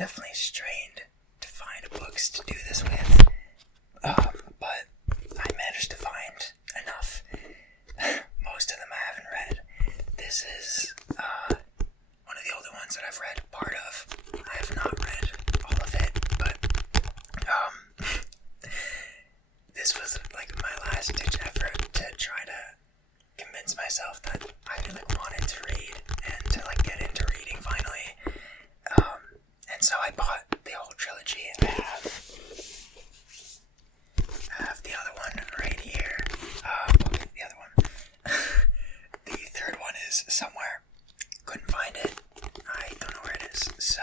definitely strained to find books to do this with, but I managed to find enough. Most of them I haven't read. This is one of the older ones that I've read part of. I have not read all of it, but this was like my last ditch effort to try to convince myself that I wanted to read and to get into reading finally. And so I bought the whole trilogy. I have the other one right here. The other one. The third one is somewhere. Couldn't find it. I don't know where it is. So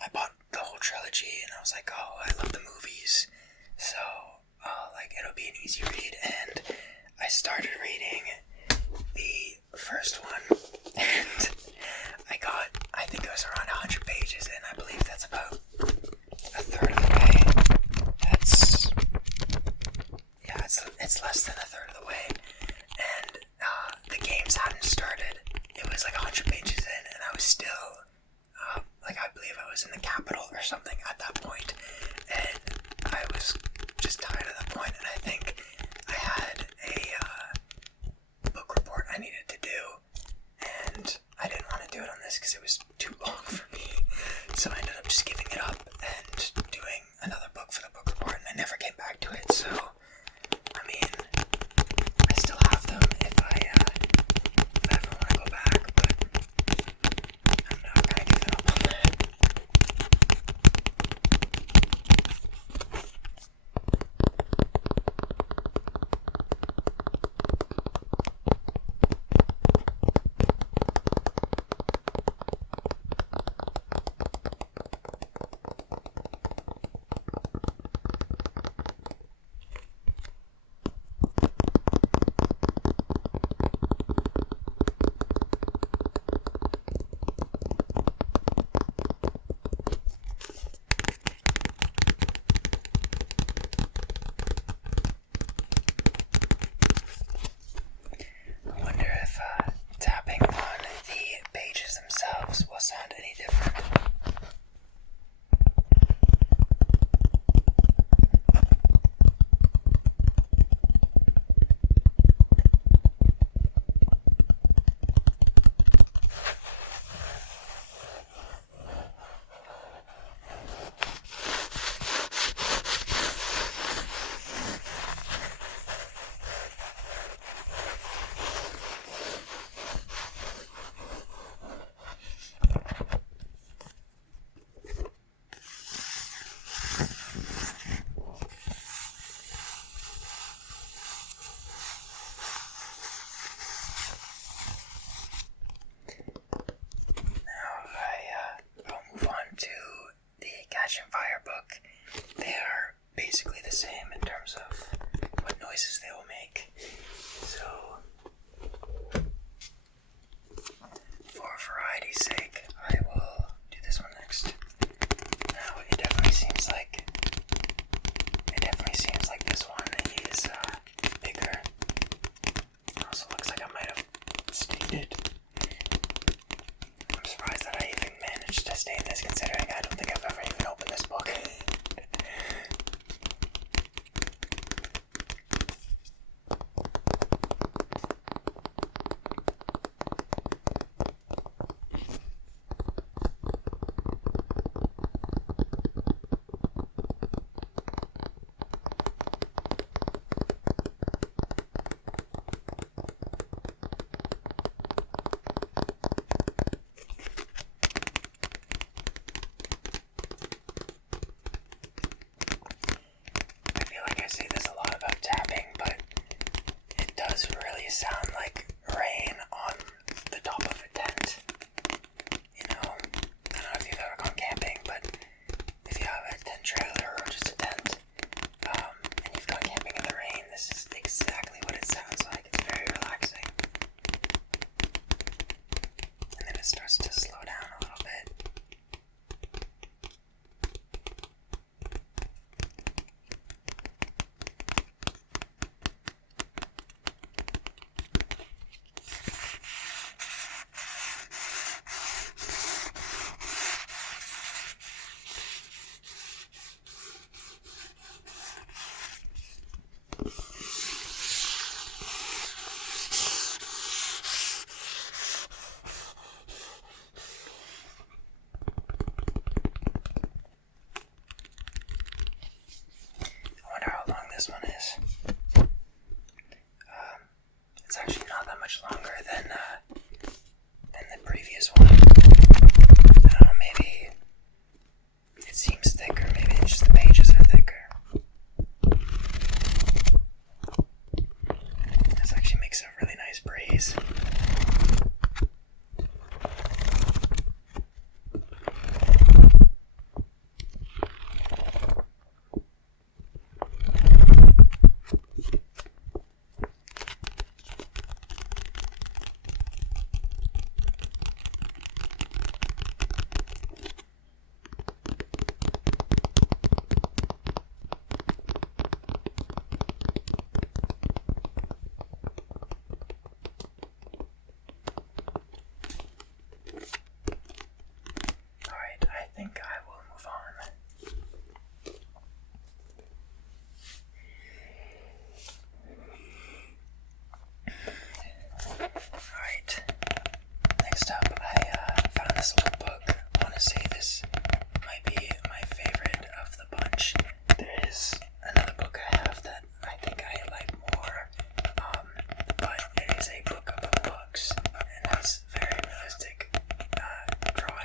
I bought the whole trilogy and I was like, oh, I love the movies. So it'll be an easy read. And I started reading the first one and I think it was around 100 pages in. I believe that's about a third of the way. It's less than a third of the way. And the games hadn't started. It was 100 pages in and I was still, I believe I was in the capital or something at that point. And I was just tired at that point, and I think I had a book report I needed to do, and I didn't want to do it on this because it was too long for me, so I ended up just giving it up and doing another book for the book report, and I never came back to it. So I mean, I still have them if I ever want to go back, but I'm not gonna give it up on that.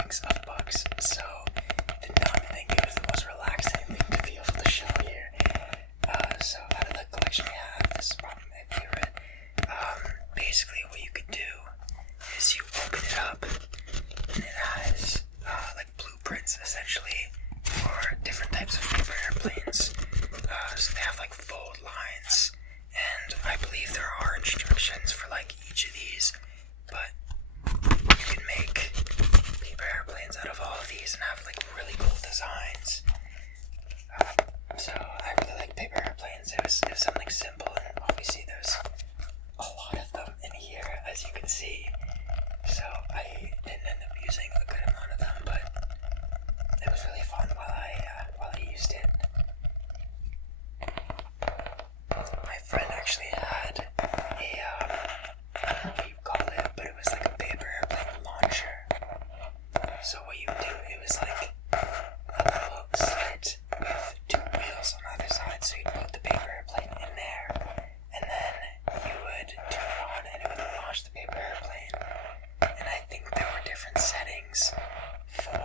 chunks of books, so did not think it was the most relaxing thing to be able to show here. So out of the collection we have, this is probably my favorite. Basically what you could do is you open it up and it has like blueprints essentially for different types of paper airplanes. So they have like fold lines, and I believe there are instructions for like each of these, but you can make paper airplanes out of all of these and have like really cool designs. So I really like paper airplanes. It was something simple, and obviously there's a lot of them in here, as you can see. So I didn't end up using a good amount of them, but it was really fun while I used it. My friend actually had a I don't know what you call it, but it was like a paper airplane launcher. So what you do, it was like a little slit with two wheels on either side, so you'd put the paper airplane in there, and then you would turn it on and it would launch the paper airplane. And I think there were different settings for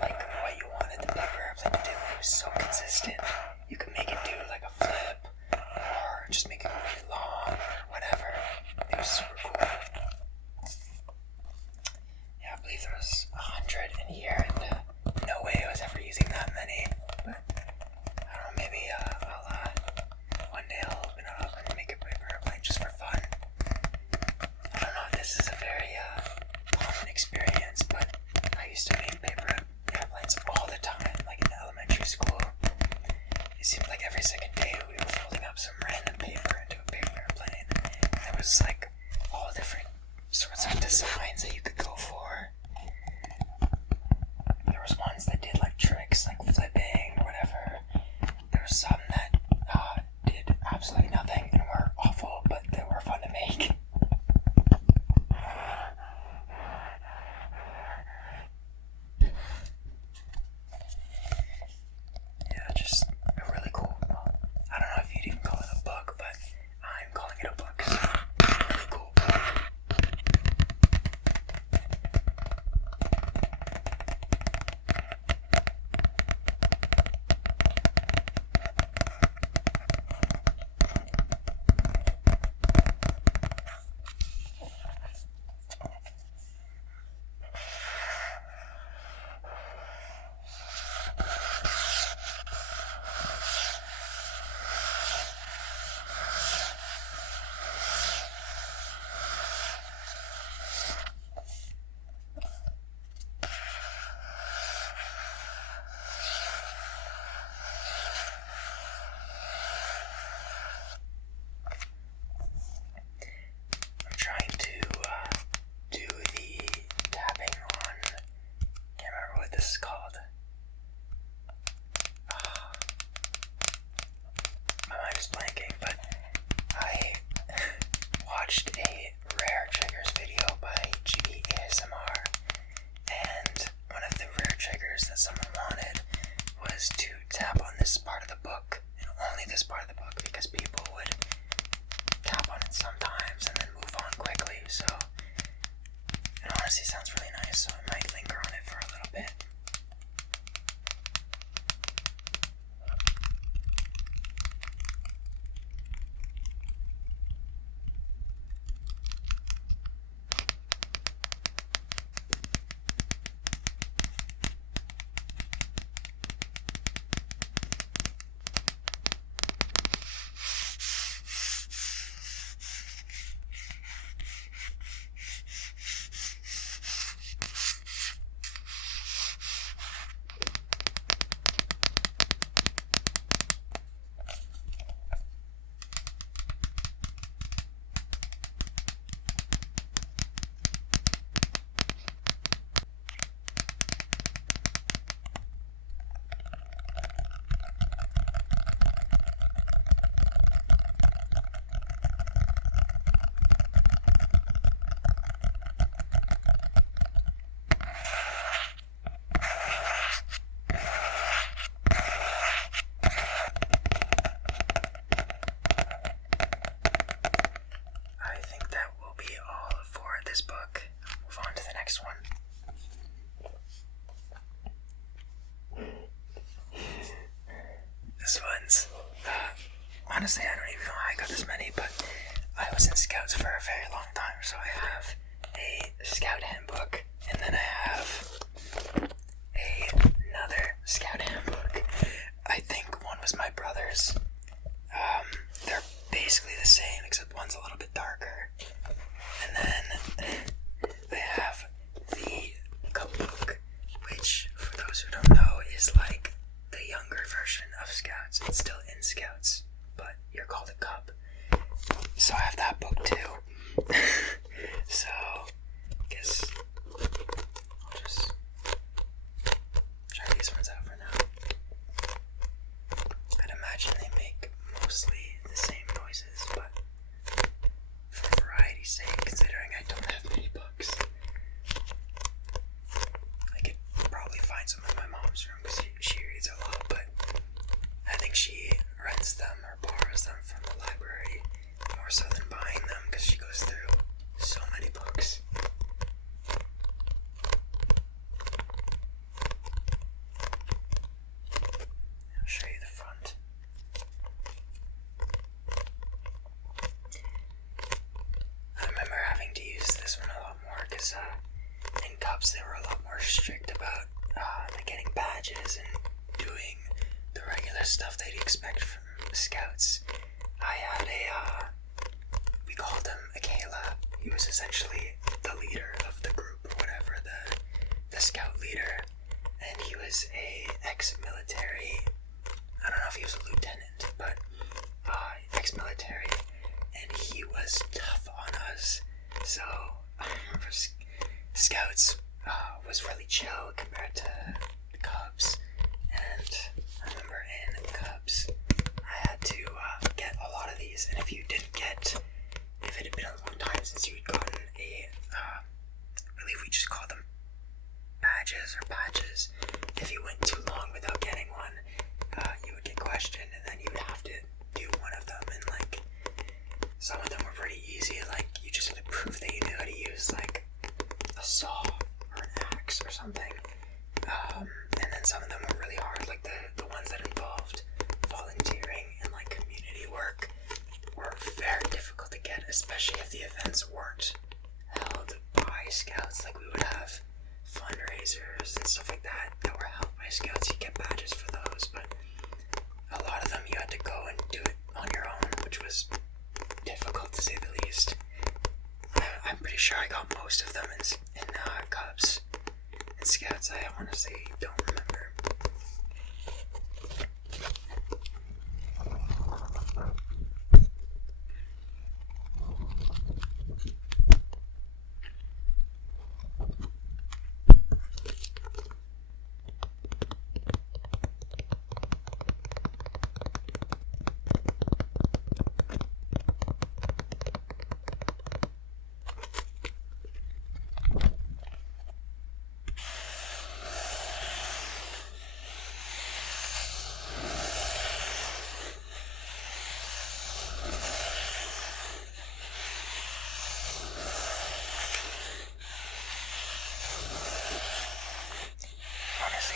like what you wanted the paper airplane to do. It was so consistent. You could make it do like a flip, or just make it go really long, or whatever. It was super cool. Yeah, I believe there was 100 in here, and no way I was ever using that many. But I don't know, maybe one day I'll open it up and make a paper airplane just for fun. I don't know if this is a very common experience, but I used to make paper airplanes all the time, like in elementary school. It seemed like every second day we were folding up some random paper into a paper airplane. There was like all different sorts of designs that you could go for. There was ones that did like tricks, like flipping or whatever. There was some that did absolutely nothing and were awful, but they were fun to make. Yeah, just really cool. I don't know if you'd even call it a book, but I'm calling it a book. So really cool. I'm trying to do the tapping on, can't remember what this is called. My mind is blanking, but I watched a rare triggers video by GASMR, and one of the rare triggers that someone wanted was to tap on this part of the book, and only this part of the book, because people would tap on it sometimes and then move on quickly. So it honestly sounds really nice, so I might linger on it for a little bit. honestly, I don't even know how I got this many, but I was in Scouts for a very long time, so I have a Scout handbook, and then I have another Scout handbook. I think one was my brother's. They're basically the same, except one's a little bit darker. And then I have the Cub book, which, for those who don't know, is like the younger version of Scouts. It's still in Scouts, but you're called a Cub. So I have that book too. So, I guess I'll just try these ones out for now. I'd imagine they make mostly the same noises, but for variety's sake, considering I don't have many books, I could probably find some in my mom's room because she reads a lot, but I think she rents them or borrows them from the library more so than buying them because she goes through so many books. I'll show you the front. I remember having to use this one a lot more because in Cubs they were a lot more strict about getting badges and doing the regular stuff they'd expect from Scouts. I had we called him Akela. He was essentially the leader of the group or whatever, the Scout leader, and he was a ex-military. I don't know if he was a lieutenant, but ex-military, and he was tough on us. So I remember Scouts was really chill compared to the Cubs, and I remember in Cubs I had to get a lot of these, and if it had been a long time since you had gotten I believe we just called them badges or patches. If you went too long without getting one, you would get questioned, and then you would have to do one of them, and like some of them were pretty easy, like you just had to prove that you knew how to use like a saw or an axe or something, and then some of them were really hard, like the ones that involved volunteering and like community work were very difficult to get, especially if the events weren't held by Scouts. Like we would have fundraisers and stuff like that were held by Scouts. You get badges for those, but a lot of them you had to go and do it on your own, which was difficult to say the least. I'm pretty sure I got most of them in Cubs. In Scouts, I honestly don't remember.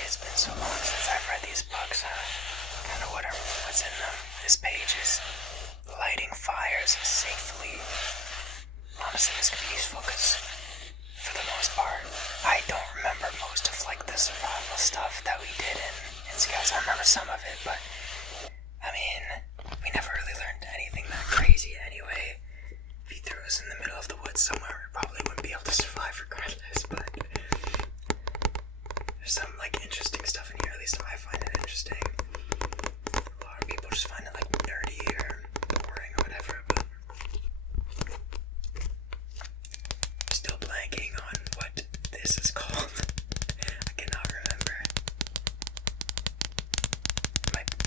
It's been so long since I've read these books, kind of what's in them. This page is lighting fires safely. Honestly, this could be useful because, for the most part, I don't remember most of like the survival stuff that we did in Scouts. I remember some of it, but I mean, we never really learned anything that crazy anyway. If you threw us in the middle of the woods somewhere, we probably wouldn't be able to survive regardless, but there's some like interesting stuff in here, at least I find it interesting. A lot of people just find it like nerdy or boring or whatever, but I'm still blanking on what this is called. I cannot remember.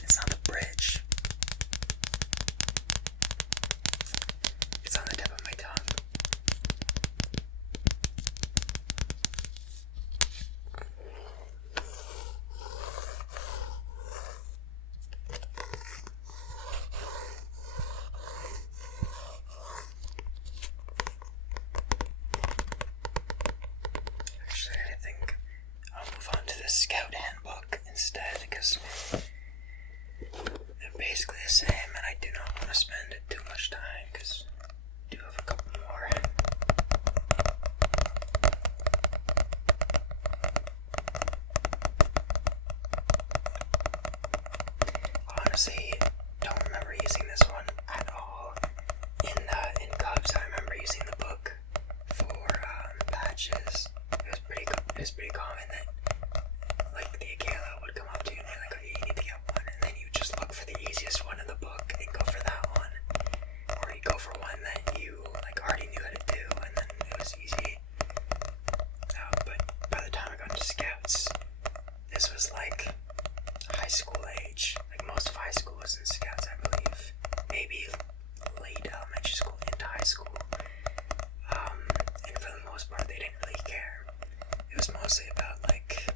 It's not the bridge. It's on the tip of my tongue. Scout handbook instead, because basically the same, and I do not want to spend too much time because I do have a couple more. Honestly, don't remember using this one at all. In Cubs, I remember using the book for patches. It was pretty common that like the Akela would come up to you and be like, "Okay, you need to get one," and then you just look for the easiest one in the book and go for that one, or you go for one that you like already knew how to do, and then it was easy. But by the time I got into Scouts, this was like high school age. Like most of high school was in Scouts, I believe. Maybe late elementary school into high school. And for the most part, they didn't really care. It was mostly about like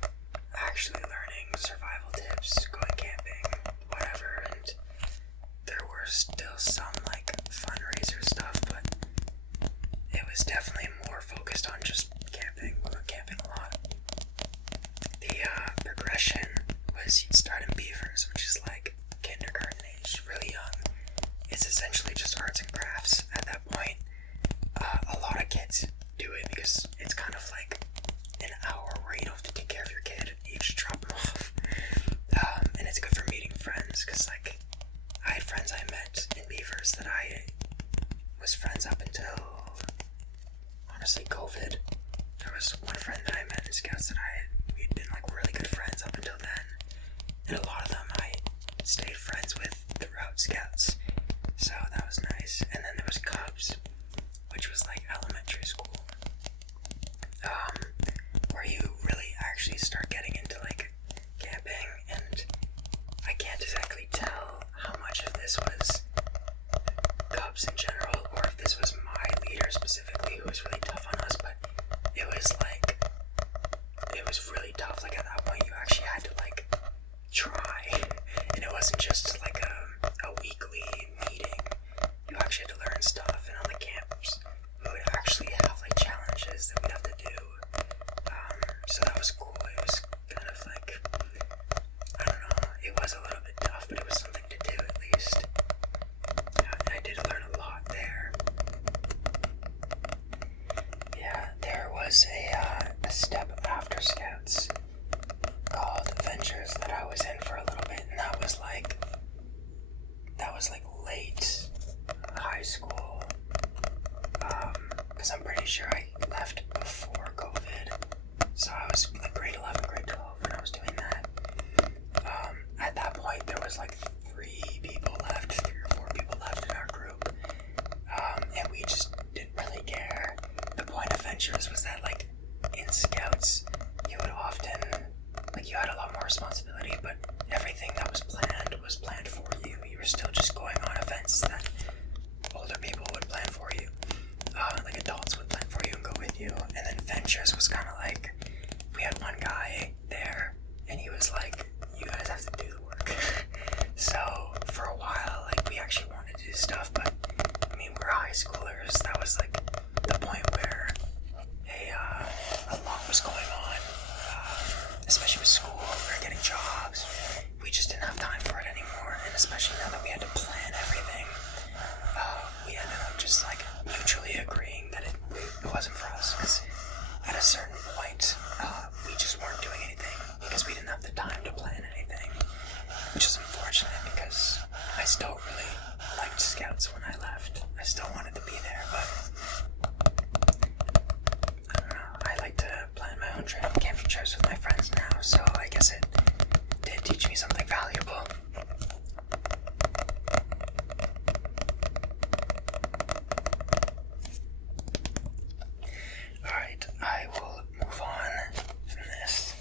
actually learning survival tips, going camping, whatever. And there were still some like fundraiser stuff, but it was definitely more focused on just camping. We were camping a lot. The progression was you'd start in Beavers, which is like kindergarten age, really young. It's essentially just arts and crafts at that point. A lot of kids do it because it's kind of like an hour where you don't have to take care of your kid. You just drop them off. And it's good for meeting friends because like I had friends I met in Beavers that I was friends up until honestly COVID. There was one friend that I met in Scouts that we'd been like really good friends up until then. And a lot of them I stayed friends with throughout Scouts. So that was nice. And then there was Cubs, which was like elementary school. Where you really actually start getting into like camping, and I can't exactly tell how much of this was Cubs in general or if this was my leader specifically who was really tough on us, but it was really tough. Like at that point you actually had to like try, and it wasn't just like a weekly meeting. You actually had to learn stuff, and on the camps we would actually have like challenges that we'd have to do. So that was cool. It was kind of like, I don't know, it was a little bit tough, but it was something to do at least. I did learn a lot there. Yeah, there was a step after Scouts called Adventures that I was in for a little bit, and that was like late high school, because I'm pretty sure I left before COVID, so I was like grade 11, grade 12 when I was doing that. At that point there was like 3 or 4 people left in our group, and we just didn't really care. The point of Ventures was that like in Scouts you would often, like you had a lot more responsibility, but everything that was planned for you. You were still just going on events that older people would plan for you, like adults would plan for you and go with you. And then Ventures was kind of like, we had one guy there and he was like, you guys have to do the work. So for a while, like we actually wanted to do stuff, but I mean, we're high schoolers. That was like the point where a lot was going on, especially with school. We were getting jobs. We just didn't have time for it anymore, and especially now that we had to plan everything, we ended up just like mutually agreeing that it wasn't for us, because at a certain point we just weren't doing anything because we didn't have the time to plan anything, which is unfortunate because I still really liked Scouts when I left. I still wanted to be there, but I don't know, I like to plan my own camping trips with my friends now, so I guess it did teach me something valuable. Alright, I will move on from this.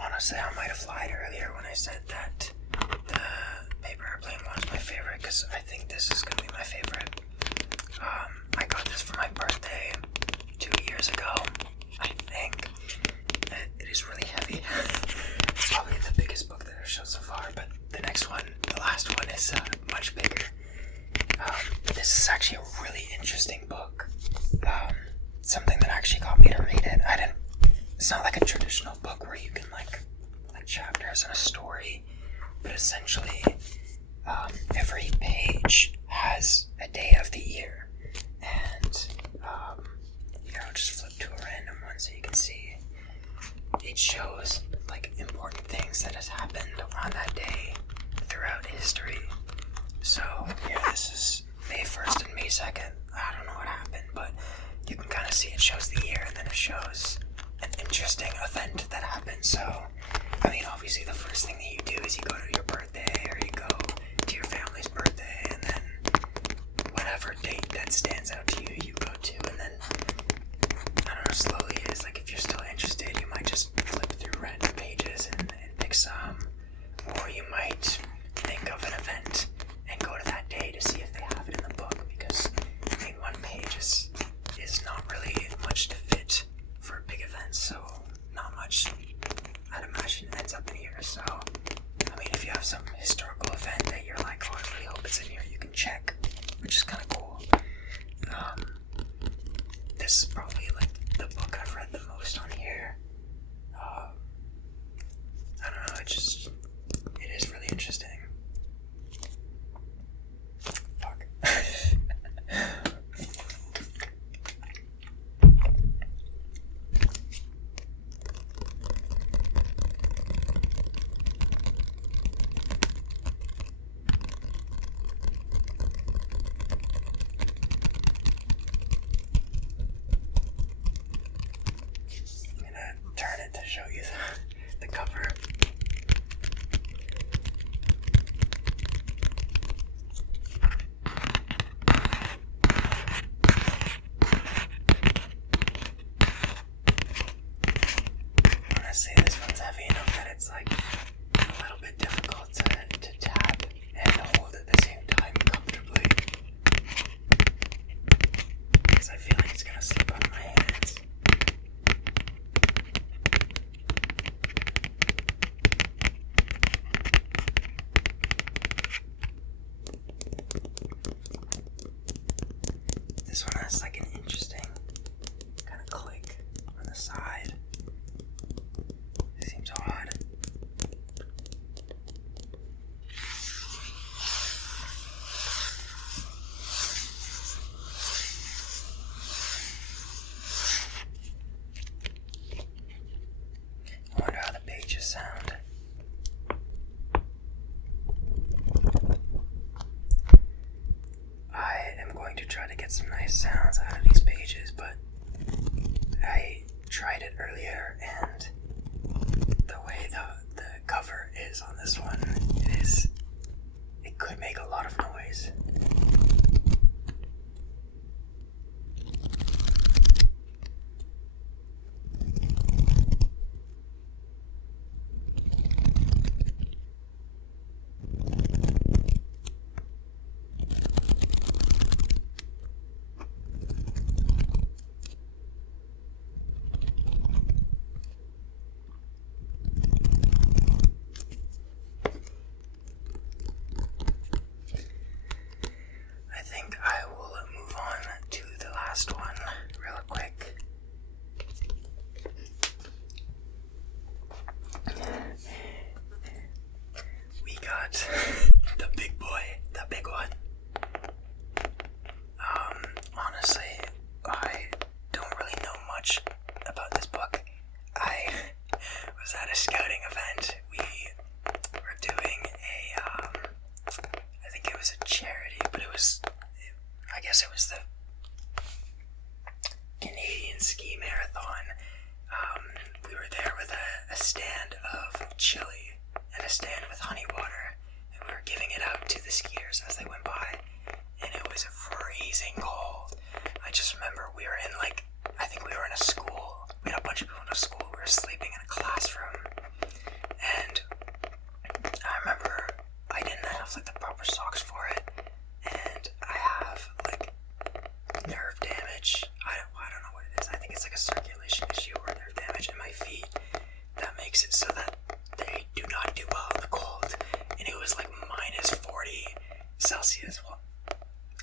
Honestly, I might have lied earlier when I said that the paper airplane one is my favorite, because I think this is going to be my favorite. I got this for my birthday 2 years ago, I think. It is really heavy. It's probably the biggest book that I've shown so far, but the next one, the last one, is much bigger. This is actually a really interesting book. Something that actually got me to read it. I didn't it's not like a traditional book where you can like chapters in a story, but essentially every page has a day of the year, and here I'll just flip to a random one so you can see. It shows like important things that has happened on that day throughout history. So yeah, this is May 1st and May 2nd. I don't know what happened, but you can kind of see it shows the year, and then it shows an interesting event that happened. So, I mean, obviously the first thing that you do is you go to your birthday, or you go to your family's birthday, and then whatever date that stands out to you, you go to, and then, I don't know, slowly is like if you're still interested, you might just flip through random pages and pick some, or you might think of an event and go to that day to see if they have it in the book, because I mean, one page is not really much to fit for big events, so not much I'd imagine ends up in here. So I mean, if you have some historical event that you're like, oh, I really hope it's in here, you can check, which is kind of cool. This is probably like the book I've read the most on here. I don't know, it is really interesting. Fuck. Turn it to show you the cover. I want to say this one's heavy enough that it's like a little bit difficult to tap and hold at the same time comfortably, because I feel like it's going to slip out of my hands. This one has like an interesting kind of click on the side. It seems odd. I wonder how the pages sound. I am going to try to get some nice sounds out of these pages, but I tried it earlier, and the way the cover is on this one, it could make a lot of noise. It was the Canadian ski marathon. We were there with a stand of chili and a stand with honey water, and we were giving it out to the skiers as they went by, and it was freezing cold. I just remember we were in I think we were in a school. We had a bunch of people in a school. We were sleeping in a classroom, and I remember I didn't have the proper socks for it, and I have nerve damage. I don't know what it is. I think it's a circulation issue or nerve damage in my feet that makes it so that they do not do well in the cold. And it was minus 40 Celsius. Well,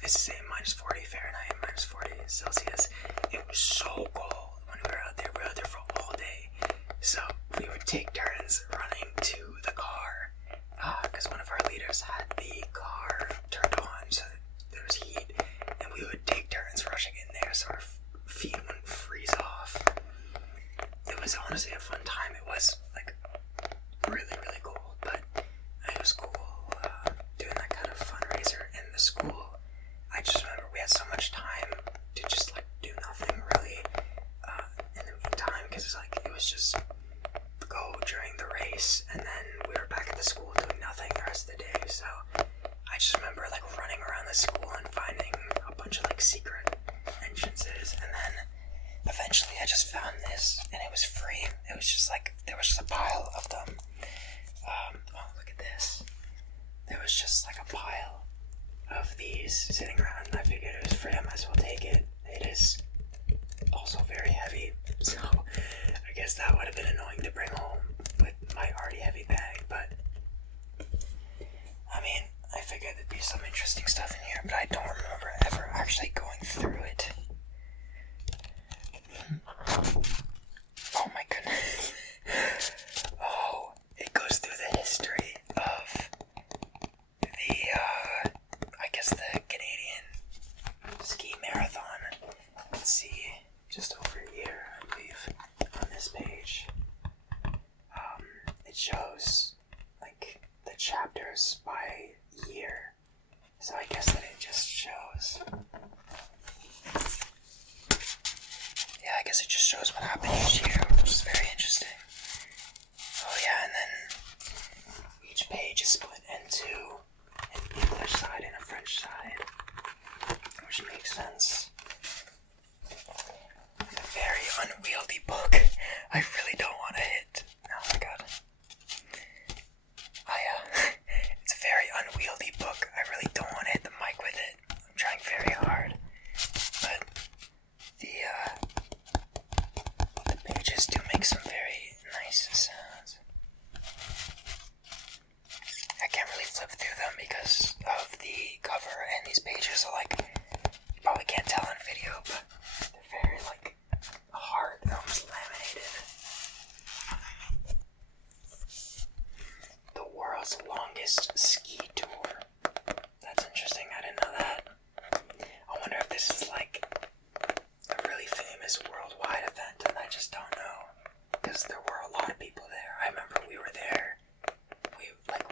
it's the same, minus 40 Fahrenheit, minus 40 Celsius. It take turns running to the car, because one of our leaders had the car turned on so there was heat, and we would take turns rushing in there so our feet wouldn't freeze off. It was honestly a fun time. It was like really, really cool, but it was cool doing that kind of fundraiser in the school. I just remember we had so much time to just like do nothing really in the meantime, because like it was just go during the race and then we were back at the school doing nothing the rest of the day. So I just remember like running around the school and finding a bunch of like secret entrances, and then eventually I just found this and it was free. It was just like there was just a pile of them. Oh, look at this. There was just like a pile of these sitting around, and I figured it was free, I might as well take it. It is also very heavy, so I guess that would have been annoying to bring home with my already heavy bag, but I mean, I figured there'd be some interesting stuff in here, but I don't remember ever actually going through it. Oh my goodness. Oh, it goes through the history of the, I guess the Canadian ski marathon. Let's see, just over here, I believe, on this page, it shows, like, the chapters by year. So I guess that it just shows, yeah, I guess it just shows what happened each year, which is very interesting. Oh yeah, and then each page is split into an English side and a French side, which makes sense. It's a very unwieldy book. I really don't want to hit. Oh my god. It's a very unwieldy book. I really don't want to hit the mic with it. I'm trying very hard. But the pages do make some very nice sounds. I can't really flip through them because of the cover, and these pages are like, you probably can't tell on video, but they're very like hard, they're almost laminated. The world's longest ski tour. That's interesting, I didn't know that. I wonder if this is like a really famous worldwide event and I just don't know, because there were a lot of people there. I remember we were there.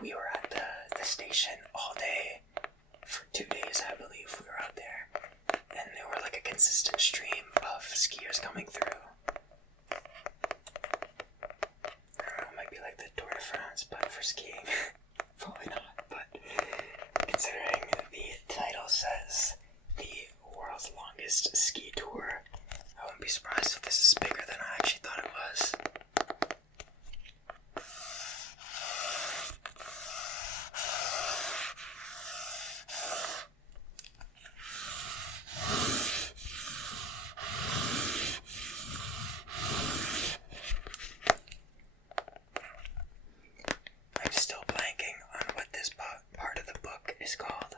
We were at the station all day for 2 days, I believe. We were out there, and there were like a consistent stream of skiers coming through. I don't know, it might be like the Tour de France, but for skiing. Probably not, but considering the title says the world's longest ski tour, I wouldn't be surprised if this is bigger than I actually thought it was. I'm still blanking on what this part of the book is called.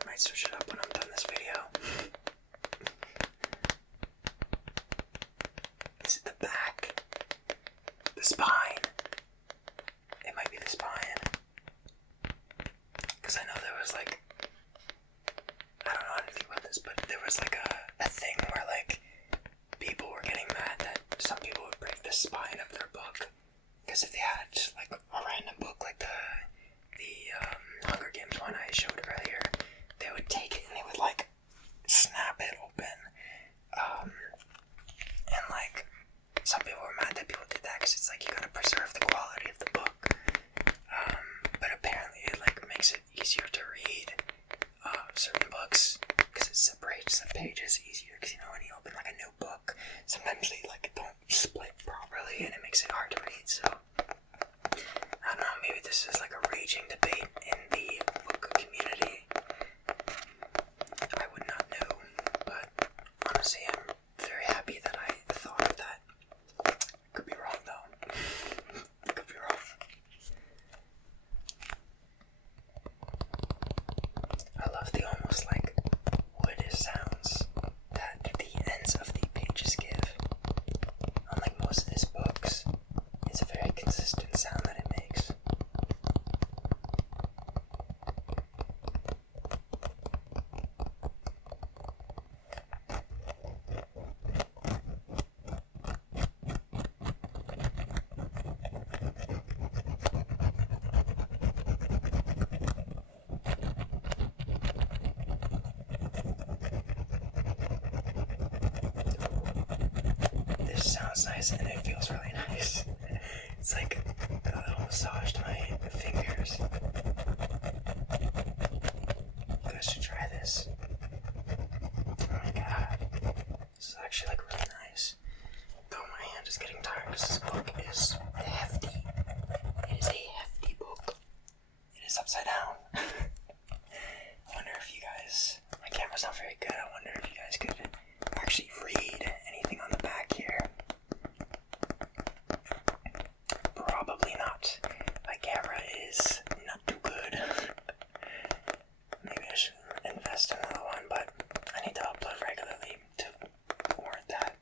I might search it up when I'm done this video. Is it the back? The spine? It might be the spine. Because I know there was like, I don't know anything about this, but there was like a thing where like people were getting mad that some people would break the spine of their book. Because if they had like a random book like the Hunger Games one I showed earlier, they would take it and they would like snap it open. And like some people were mad that people did that because it's like you gotta preserve the quality of the book. But apparently it like makes it easier to read certain books because it separates the pages easier. Because you know when you open like a new book, sometimes they like don't split properly and it makes it hard to read. So I don't know, maybe this is like a raging debate in the book community. I would not know, but honestly I'm very happy that I thought of that. Could be wrong though. Could be wrong. I love the almost like wood sounds that the ends of the pages give. Unlike most of this book, this, and it feels really nice. It's like a little massage to my fingers. You guys should try this. Oh my god. This is actually like really nice. Though my hand is getting tired because this book is hefty. It is a hefty book. It is upside down. I wonder if you guys, my camera's not very good, I wonder if you guys could actually read anything on the back here. Probably not. My camera is not too good. Maybe I should invest in another one, but I need to upload regularly to warrant that.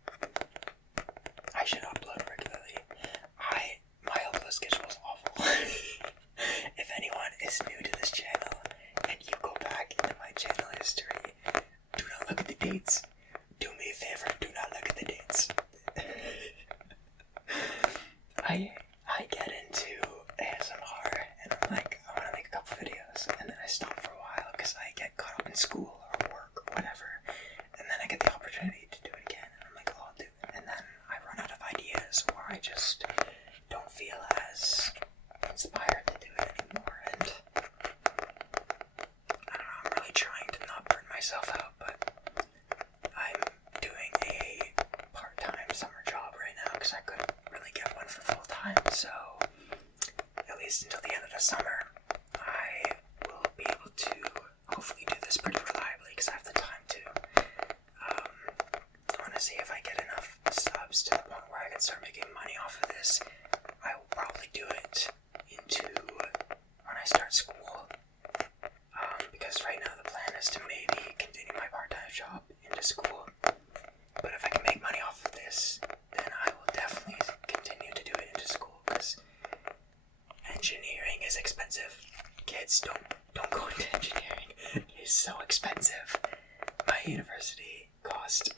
I should upload regularly. My upload schedule is awful. If anyone is new to this channel and you go back into my channel history, do not look at the dates. Do me a favor, do not look at the dates. I get into ASMR and I'm like, I want to make a couple videos, and then I stop for a while because I get caught up in school or work or whatever, and then I get the opportunity to do it again, and I'm like, oh, I'll do it, and then I run out of ideas, or I just don't feel as inspired to do it anymore, and I don't know, I'm really trying to not burn myself out, but I'm doing a part-time summer job right now because I couldn't really get one for full-time, so at least until the end of the summer, I will be able to hopefully do this pretty reliably because I have the time to. I want to see if I get enough subs to the point where I can start making money off of this. I will probably do it into when I start school, because right now the plan is to maybe continue my part-time job into school, but if I can make money off of this, then I will definitely continue to do it into school, because engineering is expensive. Kids, don't go into engineering. It is so expensive. My university cost